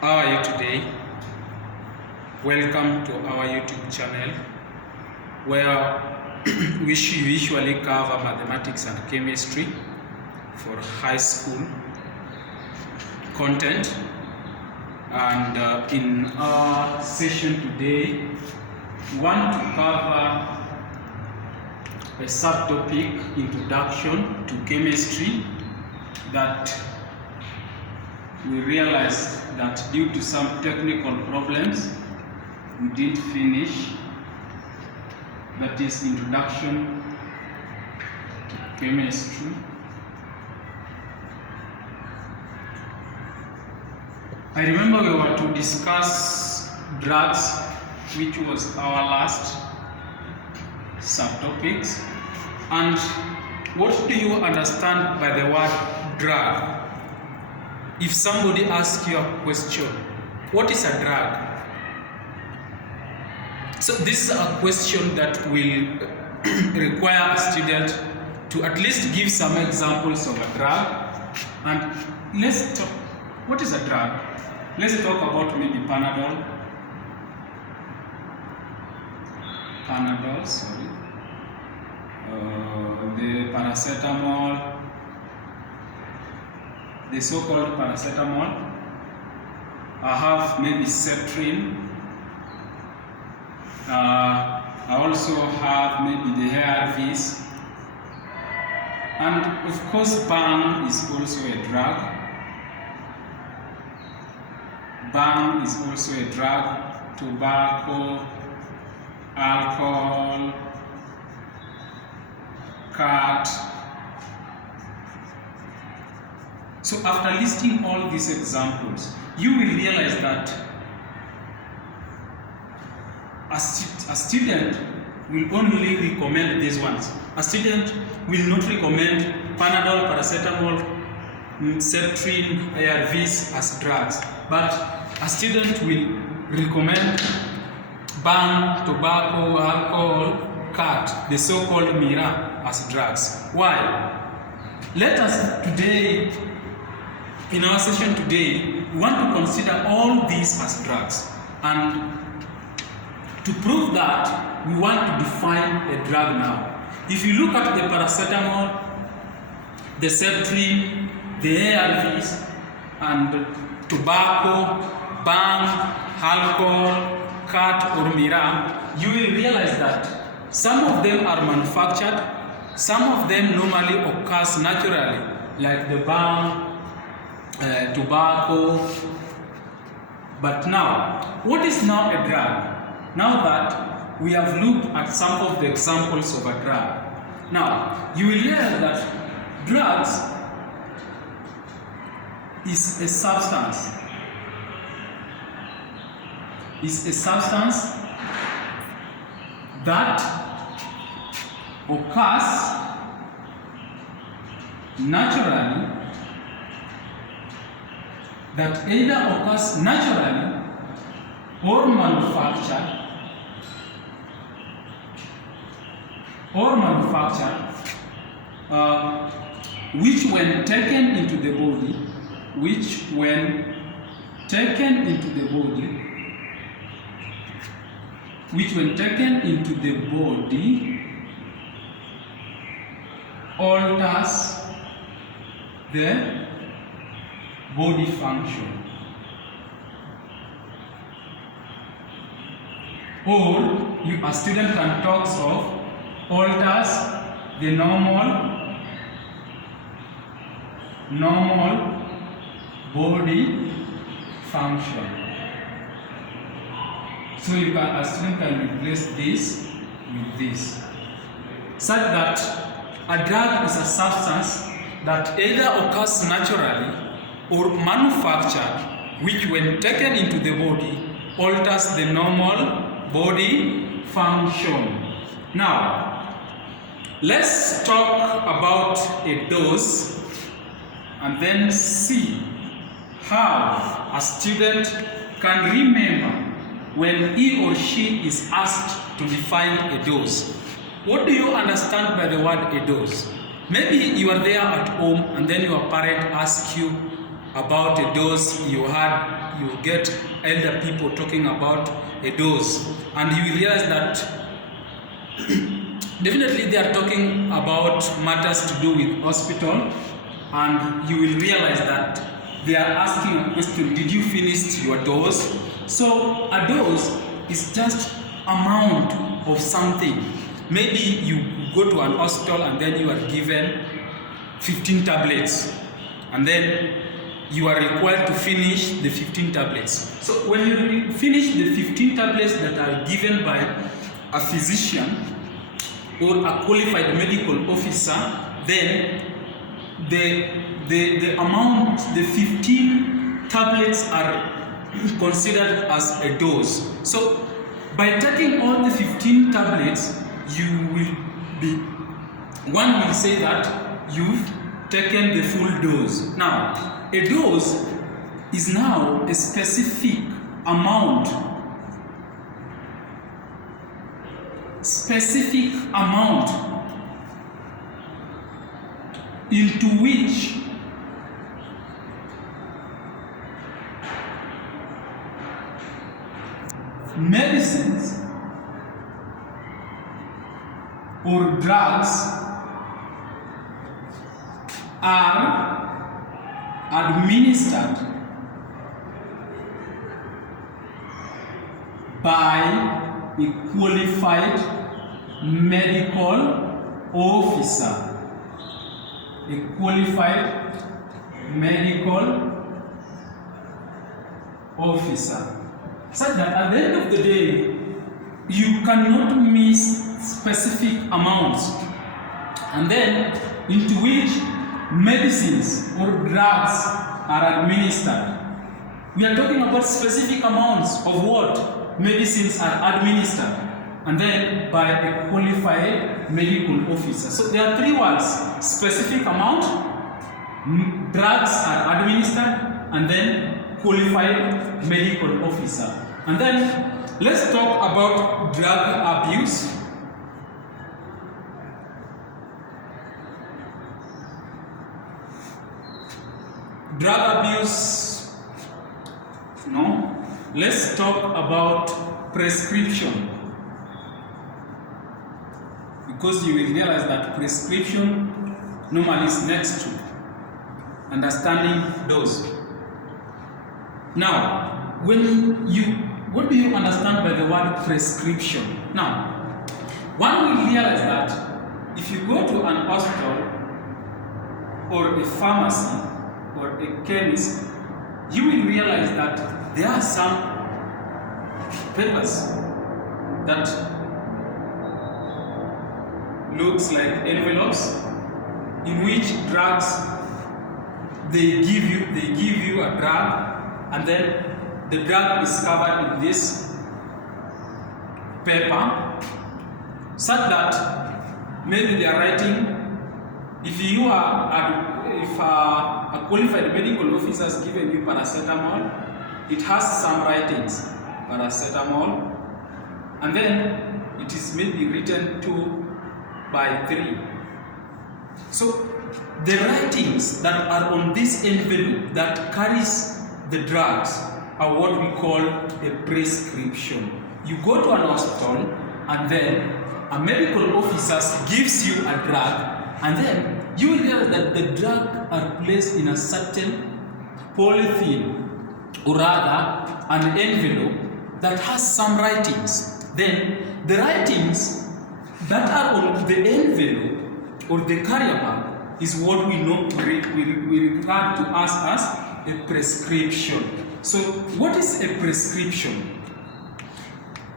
How are you today? Welcome to our YouTube channel where we usually cover mathematics and chemistry for high school content. And in our session today, we want to cover a subtopic, Introduction to Chemistry, that we realized that due to some technical problems, we didn't finish. That is Introduction to Chemistry. I remember we were to discuss drugs, which was our last subtopics. And what do you understand by the word drug? If somebody asks you a question, what is a drug? So this is a question that will require a student to at least give some examples of a drug. And let's talk, what is a drug? Let's talk about maybe Panadol. The paracetamol, the so-called paracetamol. I have maybe Septrin. I also have maybe the ARVs. And of course, Bang is also a drug. Bang is also a drug. Tobacco, alcohol, cat. So after listing all these examples, you will realize that a student will only recommend these ones. A student will not recommend Panadol, paracetamol, Septrin, ARVs as drugs, but a student will recommend Bang, tobacco, alcohol, cat, the so-called Mira, as drugs. Why? Let us today, in our session today, we want to consider all these as drugs. And to prove that, we want to define a drug now. If you look at the paracetamol, the Septrin, the ARVs, and tobacco, Bang, alcohol, cat, or Mira, you will realize that some of them are manufactured, some of them normally occurs naturally, like the Bang, tobacco. But now, what is now a drug? Now that we have looked at some of the examples of a drug, now you will realize that drugs is a substance. Is a substance that occurs naturally, that either occurs naturally or manufactured, which when taken into the body, alters the body function. Or a student can talk of alters the normal body function. So a student can replace this with this, such that a drug is a substance that either occurs naturally or manufactured, which when taken into the body alters the normal body function. Now, let's talk about a dose and then see how a student can remember when he or she is asked to define a dose. What do you understand by the word a dose? Maybe you are there at home and then your parent asks you about a dose. You get elder people talking about a dose, and you will realize that definitely they are talking about matters to do with hospital, and you will realize that they are asking a question: did you finish your dose? So a dose is just amount of something. Maybe you go to an hospital and then you are given 15 tablets, and then you are required to finish the 15 tablets. So when you finish the 15 tablets that are given by a physician or a qualified medical officer, then the amount, the 15 tablets are considered as a dose. So by taking all the 15 tablets, one will say that you've taken the full dose. Now, a dose is now a specific amount into which medicines or drugs are administered by a qualified medical officer. A qualified medical officer. Such that at the end of the day, you cannot miss specific amounts, and then into which medicines or drugs are administered. We are talking about specific amounts of what medicines are administered, and then by a qualified medical officer. So there are three words: specific amount, drugs are administered, and then qualified medical officer. And then let's talk about drug abuse. Drug abuse, no. Let's talk about prescription, because you will realize that prescription normally is next to understanding dose. Now, what do you understand by the word prescription? Now, one will realize that if you go to an hospital or a pharmacy or a chemist, you will realize that there are some papers that looks like envelopes in which drugs, they give you a drug, and then the drug is covered in this paper, such that maybe they are writing, if a qualified medical officer has given you paracetamol, it has some writings, paracetamol, and then it is maybe written 2 by 3. So the writings that are on this envelope that carries the drugs are what we call a prescription. You go to an hospital, and then a medical officer gives you a drug, and then you will realize that the drugs are placed in a certain polythene, or rather an envelope that has some writings. Then the writings that are on the envelope or the carrier bag is what we know we regard to as a prescription. So what is a prescription?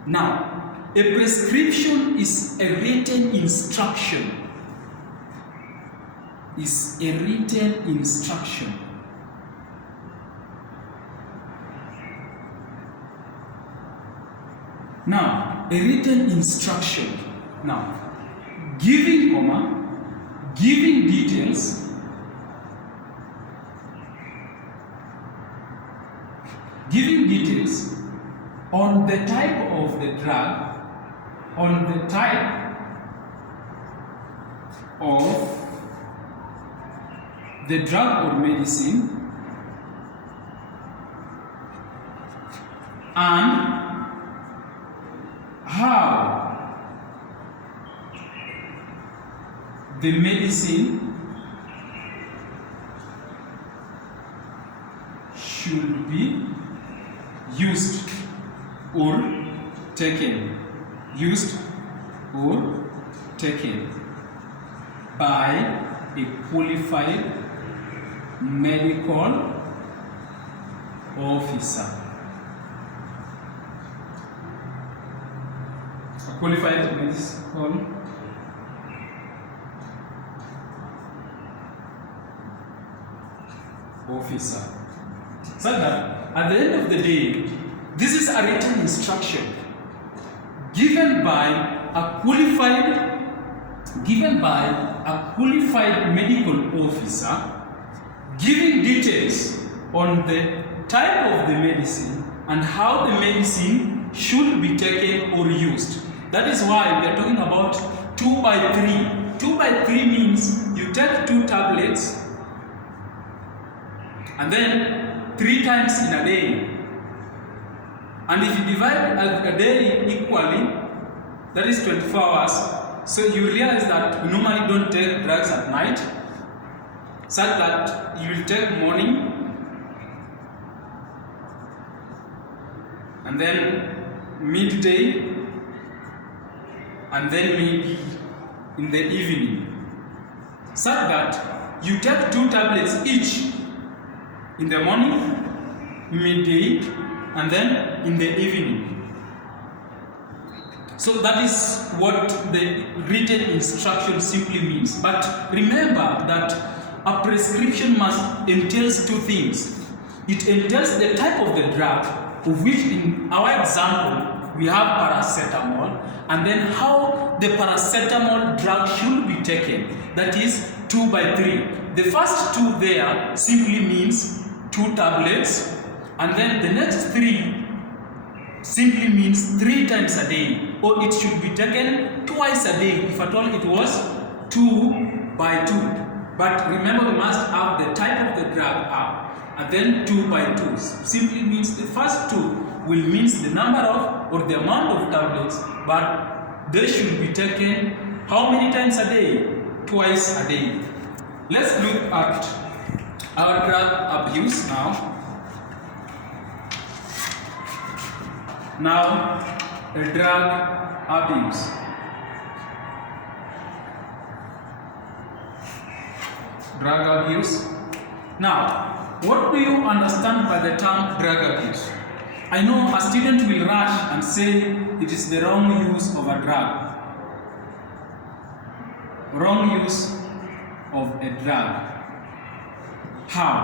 Now, a prescription is a written instruction. Now, a written instruction. Now, giving details, on the type of the drug, on the type of the drug or medicine, and how the medicine should be used or taken, by a qualified medical officer. A qualified medical officer. So that at the end of the day, this is a written instruction given by a qualified medical officer, giving details on the type of the medicine and how the medicine should be taken or used. That is why we are talking about 2 by 3. 2 by 3 means you take 2 tablets and then 3 times in a day. And if you divide a day equally, that is 24 hours. So you realize that we normally don't take drugs at night, such that you will take morning and then midday and then maybe in the evening, such that you take 2 tablets each in the morning, midday, and then in the evening. So that is what the written instruction simply means. But remember that a prescription must entails 2 things. It entails the type of the drug, of which in our example we have paracetamol, and then how the paracetamol drug should be taken. That is 2 by 3. The first 2 there simply means 2 tablets, and then the next 3 simply means 3 times a day, or it should be taken twice a day if at all it was 2 by 2. But remember, we must have the type of the drug up, and then 2 by 2 simply means the first 2 will means the number of or the amount of tablets, but they should be taken how many times a day? Twice a day. Let's look at our drug abuse now. Now, drug abuse. Drug abuse. Now, what do you understand by the term drug abuse? I know a student will rush and say it is the wrong use of a drug. Wrong use of a drug. How?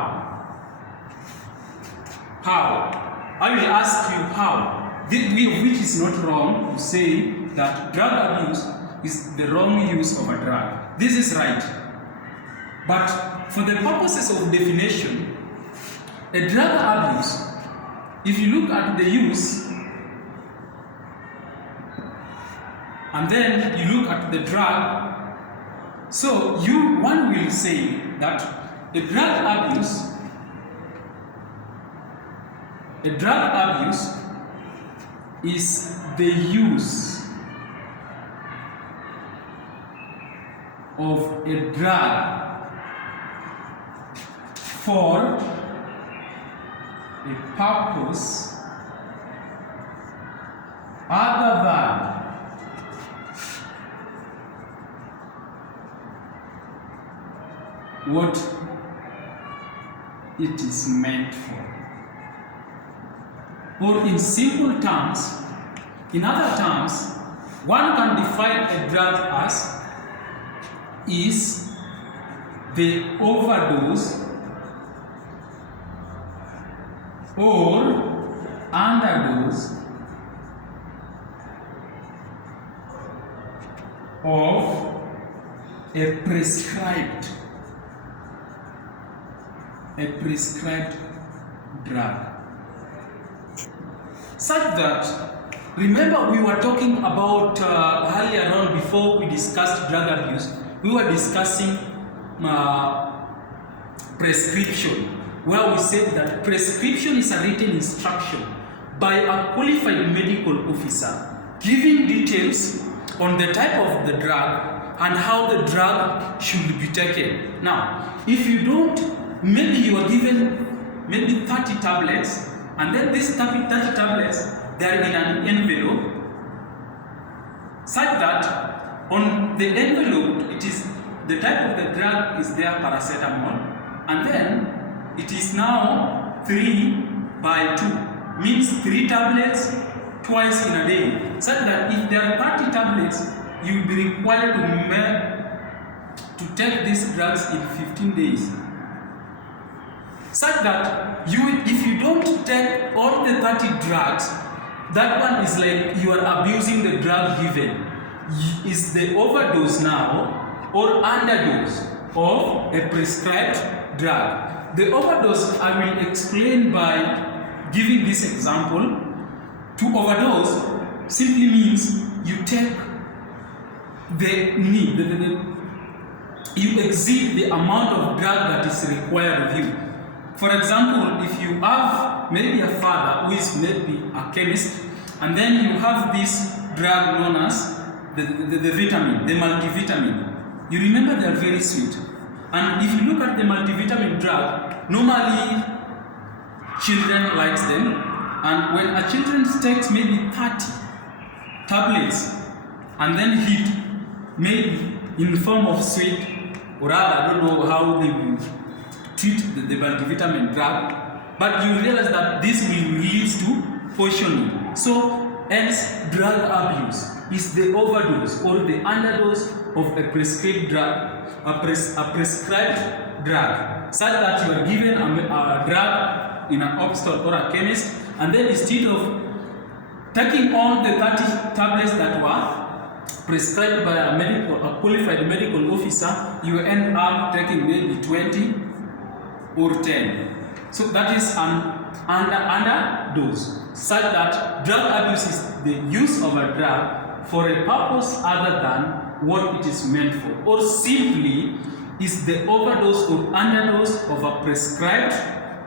How? I will ask you how. Which is not wrong to say that drug abuse is the wrong use of a drug. This is right. But for the purposes of definition, a drug abuse, if you look at the use and then you look at the drug, so one will say that a drug abuse is the use of a drug for a purpose other than what it is meant for. Or in simple terms, in other terms, one can define a drug as is the overdose or underdose of a prescribed drug. Such that, remember we were talking about earlier on before we discussed drug abuse, we were discussing prescription, where we said that prescription is a written instruction by a qualified medical officer, giving details on the type of the drug and how the drug should be taken. Now, if you don't, maybe you are given maybe 30 tablets, and then these 30 tablets, they are in an envelope, such that on the envelope, it is the type of the drug is there, paracetamol, and then it is now 3 by 2, means 3 tablets twice in a day, such that if there are 30 tablets, you will be required to take these drugs in 15 days. Such that if you don't take all the 30 drugs, that one is like you are abusing the drug given. Is the overdose now or underdose of a prescribed drug? The overdose I will explain by giving this example. To overdose simply means you take the need, you exceed the amount of drug that is required of you. For example, if you have maybe a father who is maybe a chemist, and then you have this drug known as the vitamin, the multivitamin. You remember they are very sweet. And if you look at the multivitamin drug, normally children likes them. And when a children takes maybe 30 tablets and then hit maybe in the form of sweet, or rather, I don't know how they will treat the multivitamin drug, but you realize that this will lead to poisoning. So, hence, drug abuse is the overdose or the underdose of a prescribed drug, a prescribed drug, such that you are given a drug in an hospital or a chemist, and then instead of taking all the 30 tablets that were prescribed by a qualified medical officer, you end up taking maybe 20 or 10. So that is an underdose, such that drug abuse is the use of a drug for a purpose other than what it is meant for, or simply is the overdose or underdose of a prescribed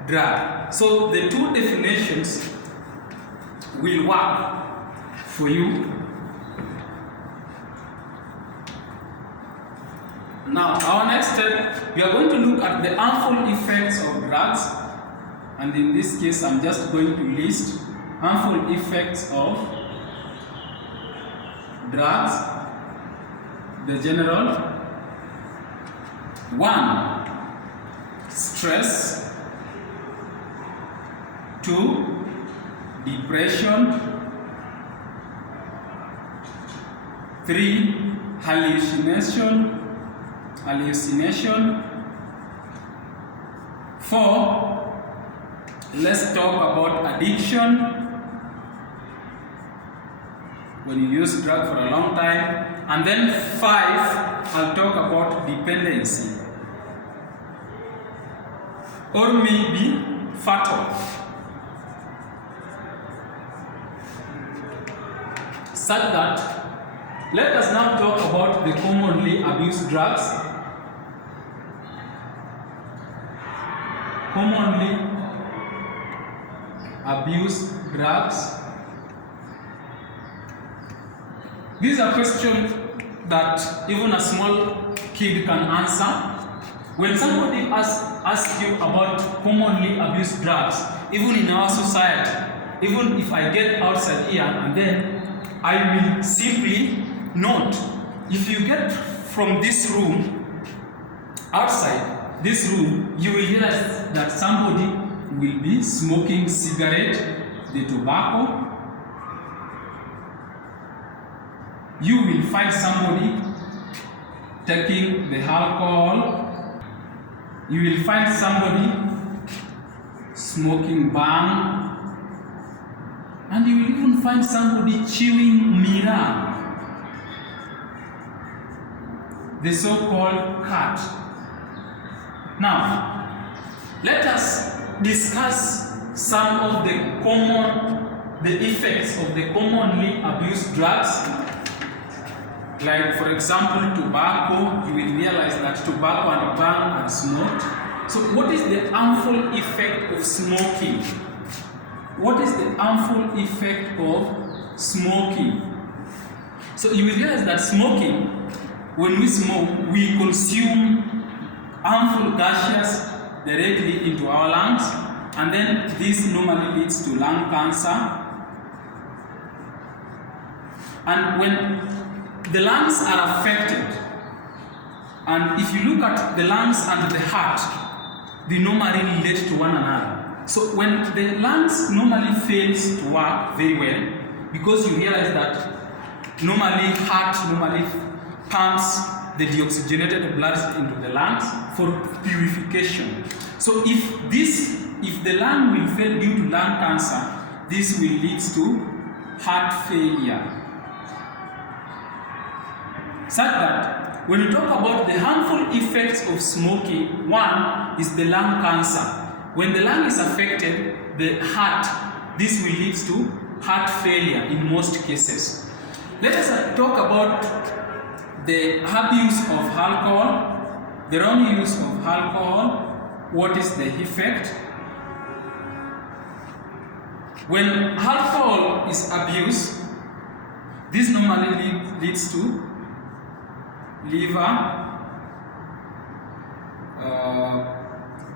drug. So the two definitions will work for you. Now, our next step, we are going to look at the harmful effects of drugs, and in this case, I'm just going to list harmful effects of drugs. The general 1. Stress. 2. Depression. 3. Hallucination. 4. Let's talk about addiction. When you use drug for a long time. And then 5, I'll talk about dependency, or maybe fatal. Such that, let us now talk about the commonly abused drugs. Commonly abused drugs. These are questions that even a small kid can answer. When somebody asks you about commonly abused drugs, even in our society, even if I get outside here and then I will simply note, if you get from this room, outside this room, you will realize that somebody will be smoking cigarette, the tobacco. You will find somebody taking the alcohol. You will find somebody smoking bang. And you will even find somebody chewing mirror, the so-called cat. Now, let us discuss some of the effects of the commonly abused drugs. Like, for example, tobacco. You will realize that tobacco and bang are smoked. So what is the harmful effect of smoking? what is the harmful effect of smoking? So you will realize that smoking, when we smoke, we consume harmful gases directly into our lungs, and then this normally leads to lung cancer. And when the lungs are affected, and if you look at the lungs and the heart, they normally relate to one another. So when the lungs normally fails to work very well, because you realize that normally heart normally pumps the deoxygenated blood into the lungs for purification. So if the lung will fail due to lung cancer, this will lead to heart failure. Such that when you talk about the harmful effects of smoking, one is the lung cancer. When the lung is affected, the heart, this will lead to heart failure in most cases. Let us talk about the abuse of alcohol, the wrong use of alcohol. What is the effect? When alcohol is abused, this normally leads to liver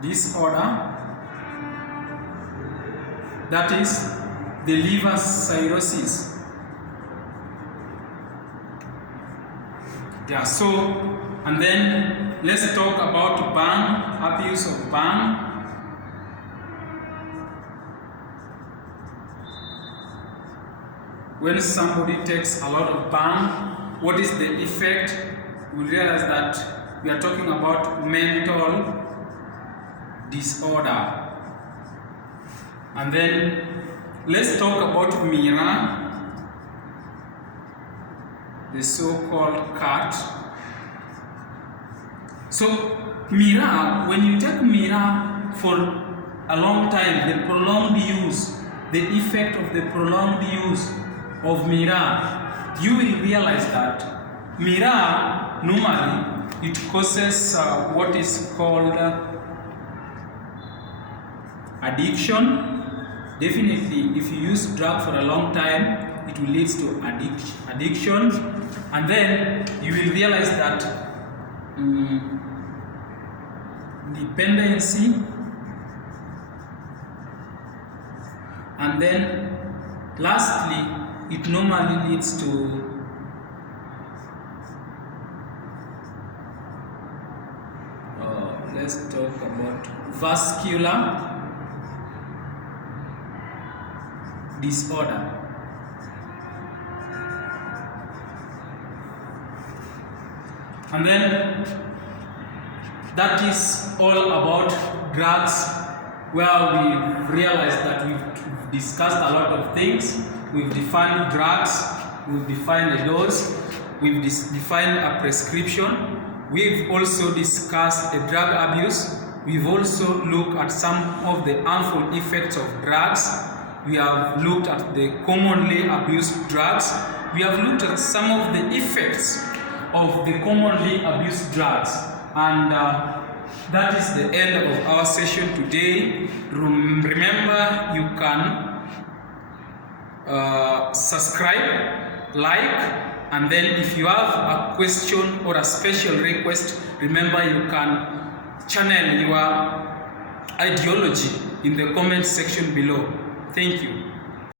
disorder, that is the liver cirrhosis. Yeah, so, and then let's talk about bang, abuse of bang. When somebody takes a lot of bang, what is the effect? We realize that we are talking about mental disorder. And then let's talk about Mira, the so-called cat. So Mira, when you take Mira for a long time, the prolonged use, the effect of the prolonged use of Mira, you will realize that Mira normally it causes what is called addiction. Definitely, if you use drug for a long time, it will lead to addiction, and then you will realize that dependency, and then lastly, it normally leads to let's talk about vascular disorder. And then that is all about drugs, where we realized that we've discussed a lot of things. We've defined drugs, we've defined a dose, we've defined a prescription. We've also discussed a drug abuse. We've also looked at some of the harmful effects of drugs. We have looked at the commonly abused drugs. We have looked at some of the effects of the commonly abused drugs. And that is the end of our session today. Remember, you can subscribe, like, and then if you have a question or a special request, remember you can channel your ideology in the comment section below. Thank you.